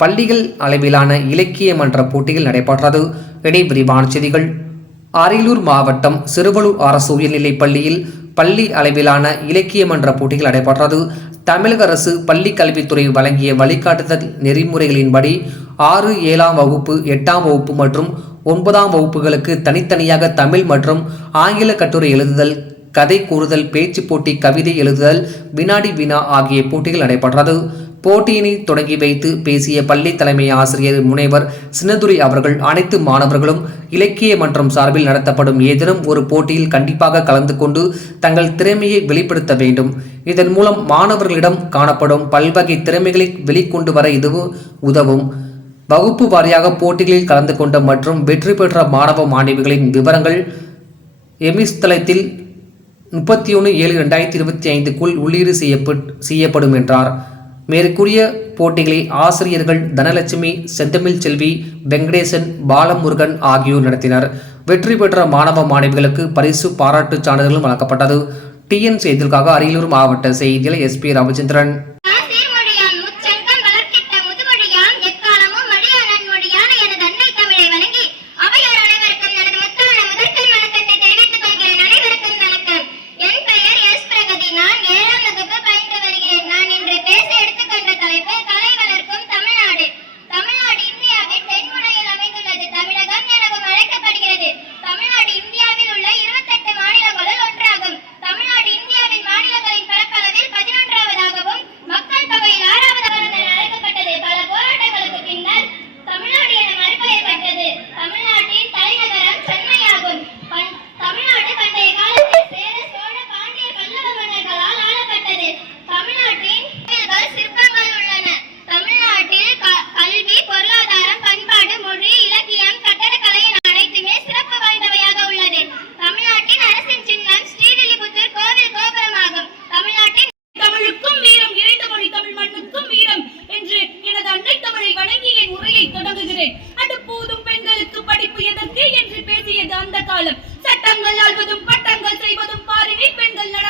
பள்ளிகள் அளவிலான இலக்கிய மன்ற போட்டிகள் நடைபெற்றது. இனி விரிவான செய்திகள். அரியலூர் மாவட்டம் சிறுவலூர் அரசு உயர்நிலைப் பள்ளியில் பள்ளி அளவிலான இலக்கிய மன்ற போட்டிகள் நடைபெற்றது. தமிழக அரசு பள்ளி கல்வித்துறை வழங்கிய வழிகாட்டுதல் நெறிமுறைகளின்படி ஆறு ஏழாம் வகுப்பு எட்டாம் வகுப்பு மற்றும் ஒன்பதாம் வகுப்புகளுக்கு தனித்தனியாக தமிழ் மற்றும் ஆங்கில கட்டுரை எழுதுதல் கதை கூறுதல் பேச்சு போட்டி கவிதை எழுதுதல் வினாடி வினா ஆகிய போட்டிகள் நடைபெற்றது. போட்டியினை தொடங்கி வைத்து பேசிய பள்ளி தலைமை ஆசிரியர் முனைவர் சின்னதுரை அவர்கள் அனைத்து மாணவர்களும் இலக்கிய மன்றம் சார்பில் நடத்தப்படும் ஏதேனும் ஒரு போட்டியில் கண்டிப்பாக கலந்து கொண்டு தங்கள் திறமையை வெளிப்படுத்த வேண்டும். இதன் மூலம் மாணவர்களிடம் காணப்படும் பல்வகை திறமைகளை வெளிக்கொண்டு வர இதுவும் உதவும். வகுப்பு வாரியாக போட்டிகளில் கலந்து கொண்ட மற்றும் வெற்றி பெற்ற மாணவ மாணவிகளின் விவரங்கள் எமிஸ் தளத்தில் முப்பத்தி ஒன்று ஏழு ரெண்டாயிரத்தி இருபத்தி ஐந்துக்குள் உள்ளீடு செய்யப்பட் செய்யப்படும் என்றார். மேற்கூறிய போட்டிகளை ஆசிரியர்கள் தனலட்சுமி செந்தமிழ் செல்வி வெங்கடேசன் பாலமுருகன் ஆகியோர் நடத்தினர். வெற்றி பெற்ற மாணவ மாணவிகளுக்கு பரிசு பாராட்டுச் சான்றிதழும் வழங்கப்பட்டது. டிஎன் செய்திகளுக்காக அரியலூர் மாவட்ட செய்தியில் எஸ்பி ராமச்சந்திரன். அந்த காலம். சட்டங்கள் ஆள்வதும் பட்டங்கள் செய்வதும் பாரினை பெண்கள் நட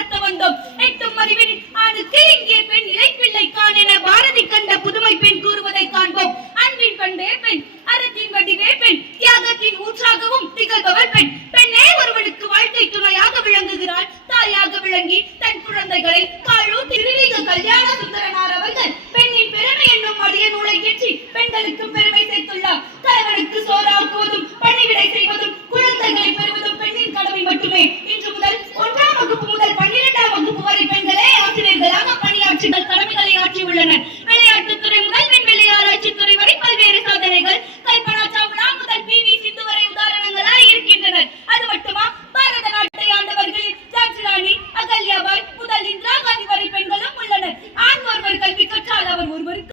விவசாயிகள்